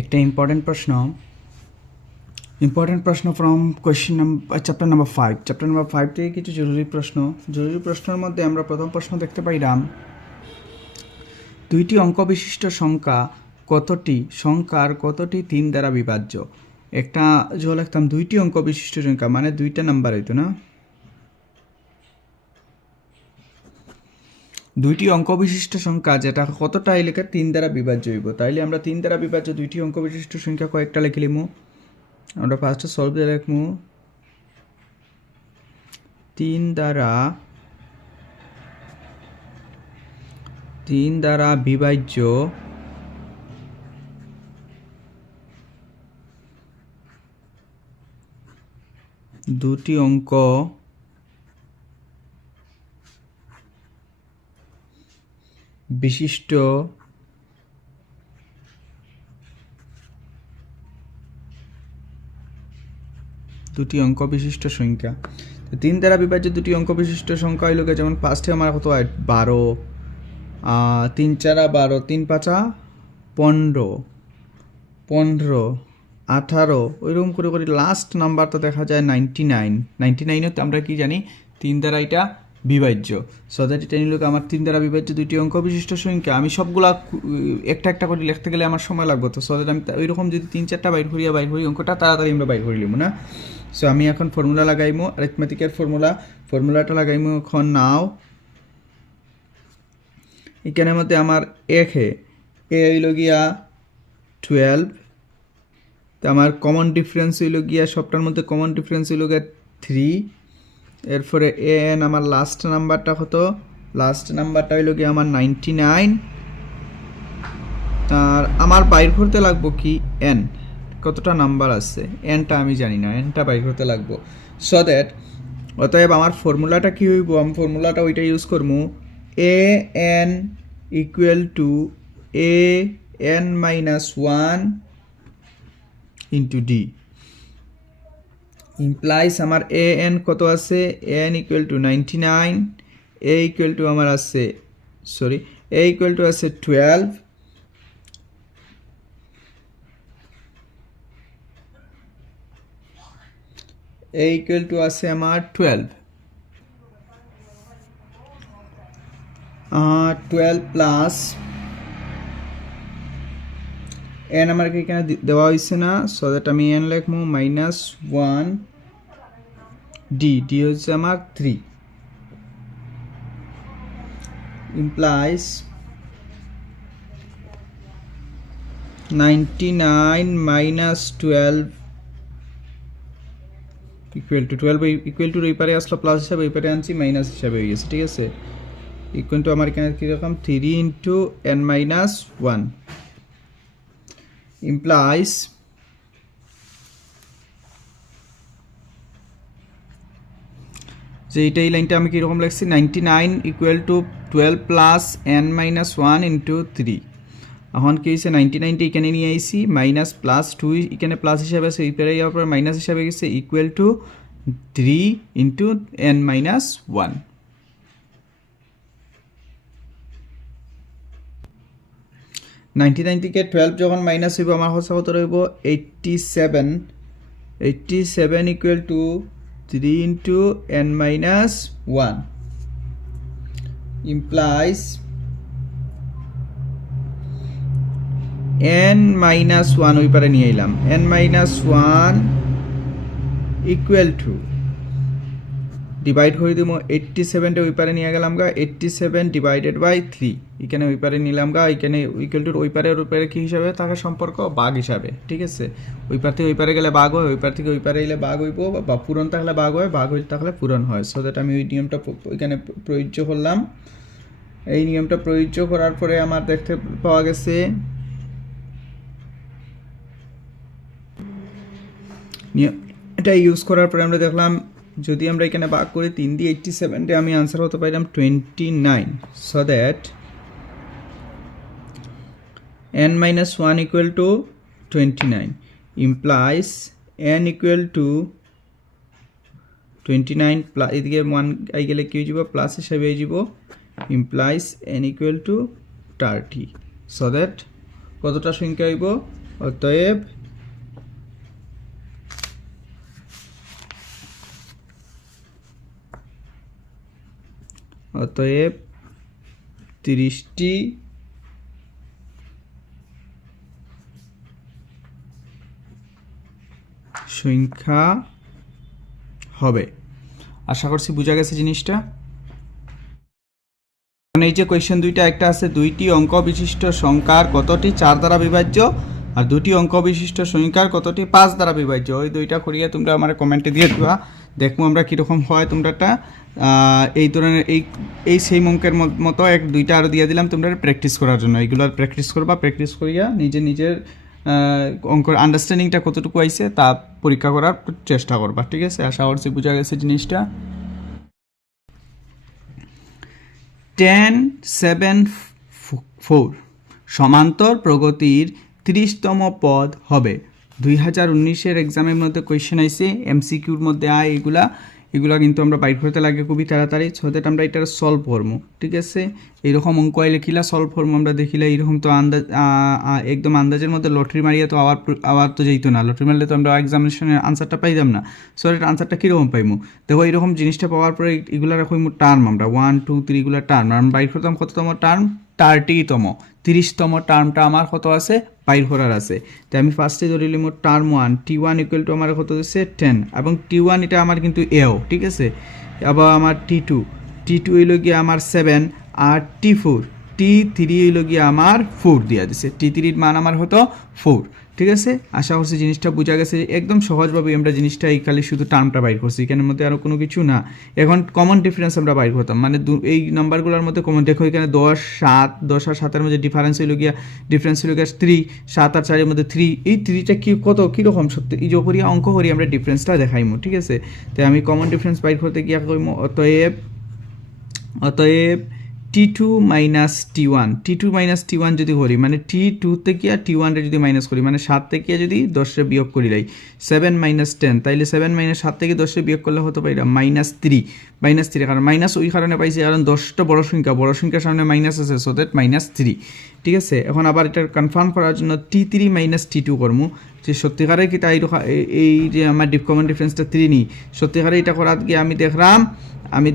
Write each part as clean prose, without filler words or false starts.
একটা ইম্পর্টেন্ট প্রশ্ন from question chapter number 5 থেকে কিছু জরুরি প্রশ্নের মধ্যে আমরা প্রথম প্রশ্ন দেখতে পাইলাম দুইটি অঙ্ক বিশিষ্ট সংখ্যার কতটি 3 দ্বারা বিভাজ্য। একটা লিখতাম দুইটি অঙ্ক বিশিষ্ট সংখ্যা মানে দুইটা নাম্বার হইতো না, দুইটি অঙ্ক বিশিষ্ট সংখ্যা যেটা কতটা এলাকা 3 দ্বারা বিভাজ্য হইব। তাইলে আমরা 3 দ্বারা বিভাজ্য দুইটি অঙ্ক বিশিষ্ট সংখ্যা কয়েকটা লিখলিমু। আমরা ফার্স্টে সলভ দিয়ে লিখমু 3 দ্বারা বিভাজ্য দুটি অঙ্ক বিশিষ্ট সংখ্যা। 3 দ্বারা বিভাজ্য দুটি অঙ্ক বিশিষ্ট সংখ্যা হইল যেমন ফার্স্টে আমার কত হয় 12, 3 4 12, 3 5 15, 18 ওইরকম করে করে লাস্ট নাম্বারটা দেখা যায় 99 তো আমরা কি জানি 3 দ্বারা এটা বিভাজ্য। সো দ্যাট এটা নিল আমার 3 দ্বারা বিভাজ্য দুটি অঙ্ক বিশিষ্ট সংখ্যা। আমি সবগুলা একটা একটা করে লিখতে গেলে আমার সময় লাগবে, তো সো দ্যাট আমি ওইরকম যদি 3-4টা বাইর করি অঙ্কটা তাড়াতাড়ি আমরা বাইর করে লিখব না। সো আমি এখন ফর্মুলা লাগাইমু, অ্যারিথমেটিকের ফর্মুলাটা লাগাইমু এখন নাও। এখানের মধ্যে আমার এ হইল গিয়া 12, তো আমার কমন ডিফারেন্স হইল গিয়া সবটার মধ্যে কমন ডিফারেন্স হইল গিয়া 3। এরপরে এন আমার লাস্ট নাম্বারটা হইল গিয়া আমার 99। আর আমার বাইর করতে লাগবো কি এন, কতটা নাম্বার আছে এনটা আমি জানি না, এনটা বাইর করতে লাগবো। সো দ্যাট অতএব আমার ফর্মুলাটা কি হইব, আমি ফর্মুলাটা ওইটা ইউজ করবো, A N equal to A N minus 1 into D implies আমার এ এন কত আছে, N equal to 99, A equal to আমার আছে এ ইকুয়াল টু আছে 12, এ ইকুয়াল টু আছে আমার 12 প্লাস এন আমার এখানে দেওয়া হয়েছে না, সো দ্যাট আমি এন লিখবো মাইনাস 1 ডি হচ্ছে আমার 3 implies 99 minus 12 equal to 12 equal to এই পারে আসলো প্লাস হিসাবে, এই পারে আনছি মাইনাস হিসাবে হয়ে গেছে, ঠিক আছে। ইকুয়াল টু আমার এখানে কীরকম 3 ইন্টু এন মাইনাস 1 ইমপ্লাইজ যে এই লাইনটা আমি কীরকম লিখছি 99 equal to 12 plus N minus 1 into 3। এখন কি হয়েছে 99টা এখানে নিয়ে আইসি মাইনাস প্লাস 2 এখানে প্লাস হিসাবে আছে, এই পেরে যাওয়ার পর মাইনাস হিসাবে গেছে equal to 3 into N minus 1। Ninety nine থেকে 12 যখন মাইনাস হইব আমার হচ্ছে কত রইব 87 equal to 3 into N minus 1 implies N minus 1 ওই পারে নিয়ে এলাম, N minus 1 equal to divide করে দিব 87টা ওই পারে নিয়ে গেলাম গা 87 ডিভাইডেড বাই 3, এখানে ওই পারে নিলাম গা, এখানে ইকুয়াল টু ওই পারে কী হিসাবে থাকে সম্পর্ক, বাঘ হিসাবে, ঠিক আছে। ওই পার থেকে ওই পারে গেলে বাঘ হয়, ওই পার থেকে ওই পারে এলে বাঘ হইব, বা পূরণ থাকলে বাঘ হয়, বাঘ হইতে থাকলে পূরণ হয়। সো দ্যাট আমি ওই নিয়মটা এখানে প্রযোজ্য করলাম। এই নিয়মটা প্রযোজ্য করার পরে আমার দেখতে পাওয়া গেছে এটা ইউজ করার পরে আমরা দেখলাম যদি আমরা এখানে ভাগ করি 3 দিয়ে 87 আমি আনসার হতে পাইলাম 29। So that n minus 1 equal to 29 implies n equal to 29 plus এদিকে 1 আই গেলে কি হয়ে যাব প্লাস হিসাবে হয়ে যাব implies n equal to 30 so that কতটা সংখ্যা হইব অতএব অতএব 30টি সংখ্যা হবে। আশা করছি বোঝা গেছে জিনিসটা। এই যে কোয়েশ্চেন দুইটা, একটা আছে দুইটি অঙ্ক বিশিষ্ট সংখ্যার কতটি 4 দ্বারা বিভাজ্য, আর দুটি অঙ্ক বিশিষ্ট সংখ্যার কতটি 5 দ্বারা বিভাজ্য। ওই দুইটা করিয়া তোমরা আমার কমেন্টে দিয়ে দিবা, দেখবো আমরা কীরকম হয় তোমরাটা। এই ধরনের এই সেম অঙ্কের মতো দুইটা আরও দিয়ে দিলাম তোমরা প্র্যাকটিস করার জন্য। এইগুলো প্র্যাকটিস করবা, প্র্যাকটিস করিয়া নিজের অঙ্কের আন্ডারস্ট্যান্ডিংটা কতটুকু আইছে তা পরীক্ষা করার চেষ্টা করবা, ঠিক আছে? আশা করছি বোঝা গেছে জিনিসটা। 10, 7, 4 সমান্তর প্রগতির 30তম পদ হবে। 2019-এর এক্সামের মধ্যে কোয়েশ্চেন আইছে, এমসিকিউর মধ্যে এগুলা কিন্তু আমরা বাইর করতে লাগে খুবই তাড়াতাড়ি, সো দ্যাট আমরা এটা সলভ করবো, ঠিক আছে? এইরকম অঙ্ক আইলে কিলা সলভ করবো আমরা দেখিলে, এইরকম তো একদম আন্দাজের মধ্যে লটারি মারিয়া তো আবার তো যেত না। লটারি মারলে তো আমরা এক্সামিনেশনের আনসারটা পাইতাম না। সো এটার আনসারটা কীরকম পাইমু? দেখো এইরকম জিনিসটা পাওয়ার পরে এগুলো রাখবো টার্ম, আমরা 1, 2, 3 এগুলো টার্ম আমরা বাইর করতাম। কততম টার্ম? 30তম। 30তম টার্মটা আমার কত আছে? বাইর করার আছে। তাই আমি ফার্স্টে ধরে নিলাম টার্ম 1, T1 ইকুয়াল টু আমার কত দিচ্ছে 10, এবং T1 এটা আমার কিন্তু এও, ঠিক আছে? আবার আমার T2 হইল গিয়ে আমার 7, আর T3 হইল গিয়ে আমার 4 দিয়া দিছে। T3-র মান আমার হতো 4, ঠিক আছে? আশা করছি জিনিসটা বোঝা গেছে। একদম সহজভাবে আমরা জিনিসটা এই খালি শুধু টার্মটা বাইর করছি, এখানের মধ্যে আরও কোনো কিছু না। এখন কমন ডিফারেন্স আমরা বাইর করতাম, মানে এই নাম্বারগুলোর মধ্যে কমন। দেখো এখানে 10 আর 7-এর মধ্যে ডিফারেন্স হইল গিয়া 3, 7 আর 4-এর মধ্যে 3। এই 3টা কীরকম সত্যি এই যে করিয়া অঙ্ক করি আমরা ডিফারেন্সটা দেখাইমু, ঠিক আছে? তাই আমি কমন ডিফারেন্স বাইর করতে গিয়া কইমু অতএব T2 মাইনাস T1 যদি করি, মানে T2 থেকে আর T1 যদি মাইনাস করি, মানে 7 থেকে যদি 10 বিয়োগ করি লাই 7 মাইনাস 10, তাইলে 7 মাইনাস 7 থেকে 10 বিয়োগ করলে হতে পারে -3, কারণ মাইনাস ওই কারণে পাইছি কারণ 10টা বড় সংখ্যার সামনে মাইনাস আছে, সো দ্যাট -3, ঠিক আছে? এখন আবার এটা কনফার্ম করার জন্য T3 মাইনাস T2 করবো, যে সত্যিকারে কি তাই এই যে আমার কমন ডিফারেন্সটা 3 নিই, সত্যিকারে এটা করার গিয়ে আমি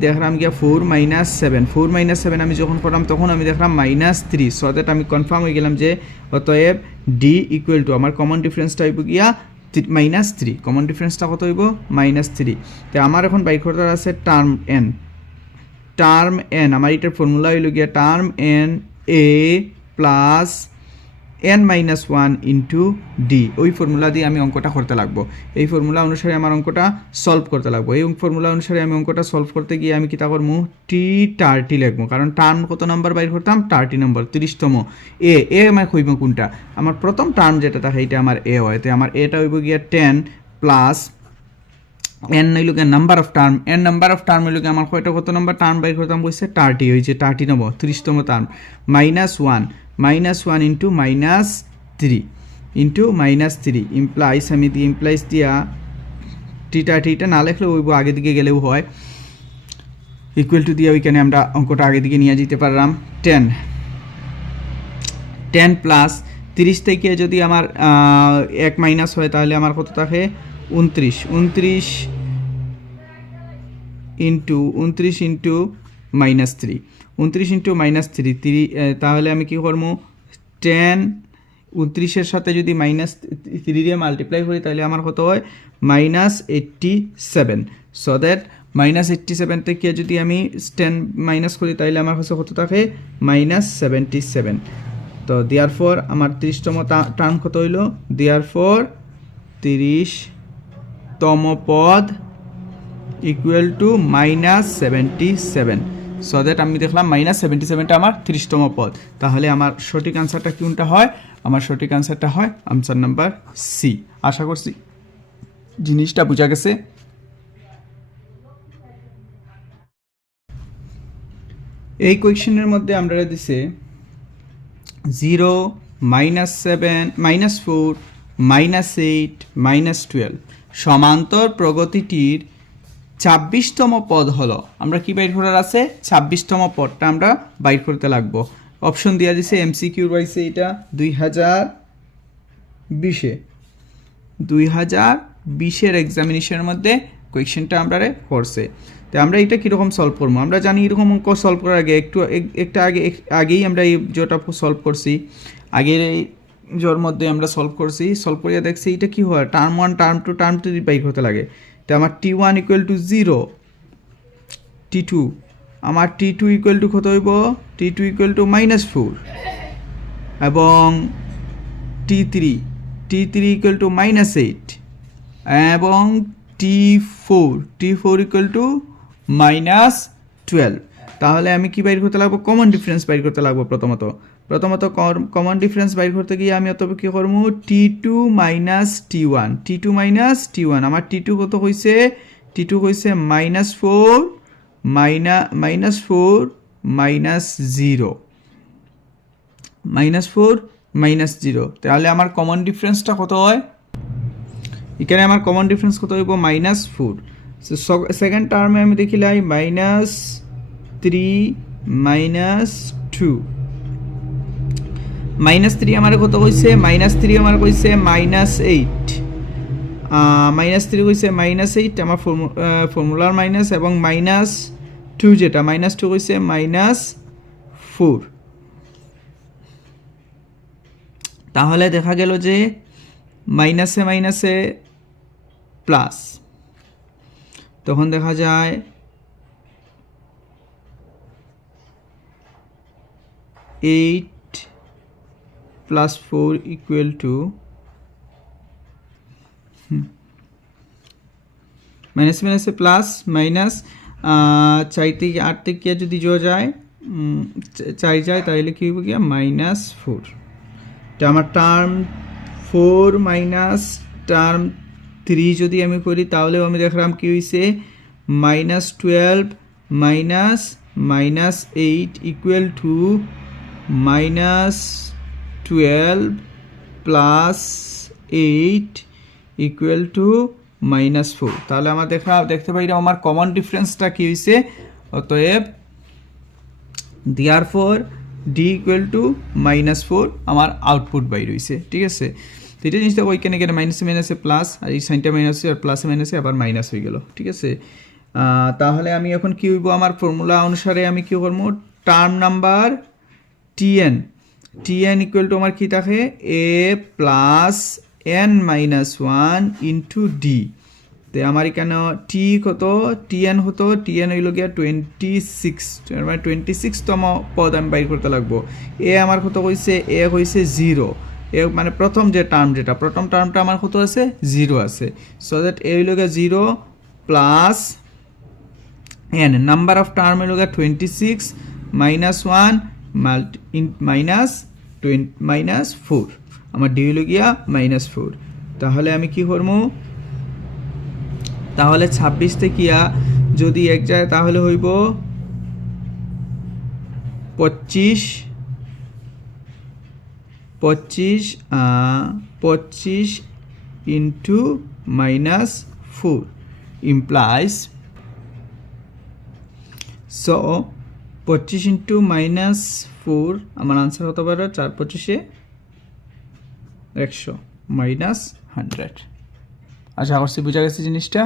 দেখলাম গিয়া 4 - 7 আমি যখন করলাম তখন আমি দেখলাম -3, সো দ্যাট আমি কনফার্ম হয়ে গেলাম যে অতএব ডি ইকুয়াল টু আমার কমন ডিফারেন্সটা হইব গিয়া -3। কমন ডিফারেন্সটা কত হইব? -3। তো আমার এখন বাইর করতে আছে টার্ম n। আমার এটার ফর্মুলা হইল গিয়া term n a plus n-1 into D. ওই ফর্মুলা দিয়ে আমি অঙ্কটা করতে লাগবো। এই ফর্মুলা অনুসারে আমার অঙ্কটা সলভ করতে লাগবো। এই ফর্মুলা অনুসারে আমি অঙ্কটা সলভ করতে গিয়ে আমি কিতা করবো? T30 লিখবো, কারণ টার্ম কত নাম্বার বাইর করতাম? 30 নম্বর, 30তম। এ আমার হইব কোনটা? আমার প্রথম টার্ম যেটা থাকে এটা আমার এ হয়। তো আমার এটা হইব গিয়া 10 প্লাস n হইল গিয়া নাম্বার অফ টার্ম হইল গিয়া আমার কত নম্বর টার্ম বাইর করতাম বলছে? 30 হয়েছে, 30 নম্বর 30তম টার্ম, -1 ইন্টু -3 ইমপ্লাইস, আমি ইমপ্লাইস দিয়া T30টা না লেখলে ওইব আগে দিকে গেলেও হয়, ইকুয়াল টু দিয়ে ওইখানে আমরা অঙ্কটা আগে দিকে নিয়ে যেতে পারলাম। 10 প্লাস 30 থেকে যদি আমার 1 মাইনাস হয় তাহলে আমার কত থাকে? 29 ইন্টু -3, তাহলে আমি কি করবো? 10 29-এর সাথে যদি -3 দিয়ে মাল্টিপ্লাই করি তাহলে আমার কত হয়? -87। সো দ্যাট -87 থেকে যদি আমি 10 মাইনাস করি তাহলে আমার কাছে কত থাকে? -77। তো দেয়ার ফর আমার 30তম টার্ম কত হইল? দেয়ার ফর 30তম পদ ইকুয়াল টু -77। সো দ্যাট আমি দেখলাম -77টা আমার 30তম পদ। তাহলে আমার সঠিক আনসারটা কোনটা হয়? আমার সঠিক আনসারটা হয় আনসার নাম্বার সি। আশা করছি জিনিসটা বোঝা গেছে। এই কোয়েশ্চেনের মধ্যে আমরা দিছে 0, -7, -4, -8, -12 সমান্তর প্রগতিটির 26তম পদ হলো। আমরা কি বাইর করার আছে? 26তম পদটা আমরা বাইর করতে লাগবো। অপশন দেওয়া দিছে, এমসিকিউ রয়েছে এটা 2000 20-এ 2020-এর এক্সামিনেশনের মধ্যে কোয়েশ্চেনটা আমরা করছে। তো আমরা এটা কীরকম সলভ করবো? আমরা জানি এরকম অঙ্ক সলভ করার আগে আগেই আমরা এই যেটা সলভ করছি, আগের এই জোর মধ্যে আমরা সলভ করিয়া দেখছি এটা কি হয়, টার্ম 1 টার্ম 2 টার্ম 3 বাই হতে লাগে। তো আমার t1 = 0, t2 আমার t2 = কত হইব, t2 = -4 এবং t3 = -8 এবং t4 = -12। তাহলে আমি কি বাইর করতে লাগবো? কমন ডিফারেন্স বাইর করতে লাগবো। প্রথমত কমন ডিফারেন্স বাইর করতে গিয়ে আমি অত কি করবো, t2 - t1 আমার t2 কত হয়েছে, t2 হয়েছে -4 -0 তাহলে আমার কমন ডিফারেন্সটা কত হয়? এখানে আমার কমন ডিফারেন্স কত হইব, -4। সেকেন্ড টার্মে আমি দেখিলাই -3 -2 -3 আমার কত হয়েছে, -3 আমার কইছে -8 -3 কইছে -8 আমার ফর্মুলার মাইনাস এবং -2 যেটা -2 কইছে -4। তাহলে দেখা গেল যে মাইনাসে মাইনাসে প্লাস, তখন দেখা যায় 8 + 4 = মাইনাসে মাইনাসে প্লাস মাইনাস 4 থেকে 8 থেকে যদি জোড়া যায় 4 যায় তাহলে কি হবে গিয়া -4। তো আমার টার্ম 4 মাইনাস টার্ম 3 যদি আমি করি তাহলেও আমি দেখলাম কি হয়েছে, -12 -8 = -12 + 8 = -4। তাহলে আমার দেখতে পাই আমার কমন ডিফারেন্সটা কি হয়েছে। অতএব therefore d = -4 আমার আউটপুট বাইর হয়েছে। ঠিক আছে, তো এটা জিনিসটা ওইখানে মাইনাসে মাইনাসে প্লাস, আর এই সাইনটা মাইনাসে আর প্লাসে মাইনাসে আবার মাইনাস হয়ে গেল। ঠিক আছে, তাহলে আমি এখন কি হইব, আমার ফর্মুলা অনুসারে আমি কি করবো, টার্ম নাম্বার tn = আমার কি থাকে, a + n - 1 × d। তো আমার এখানে টি কত, tn হতো, tn হইল গিয়া 26, মানে 26তম পদ আমি বাইর করতে লাগবো। এ আমার কত হয়েছে, এ হয়েছে 0, এ মানে প্রথম টার্মটা আমার কত আছে, 0 আছে। সো দ্যাট এ হইল গিয়া 0 plus n, number of term হইল গিয়া 26 -1 -4, আমার ডি হইল গিয়া -4। তাহলে আমি কি করবো, তাহলে 26 থেকে যদি এক যায় তাহলে হইব 25 × -4 implies, so 25 × -4 আমার আনসার হতে পারে 4 × 25 = 100 -100। আশা করছি বুঝা গেছে জিনিসটা।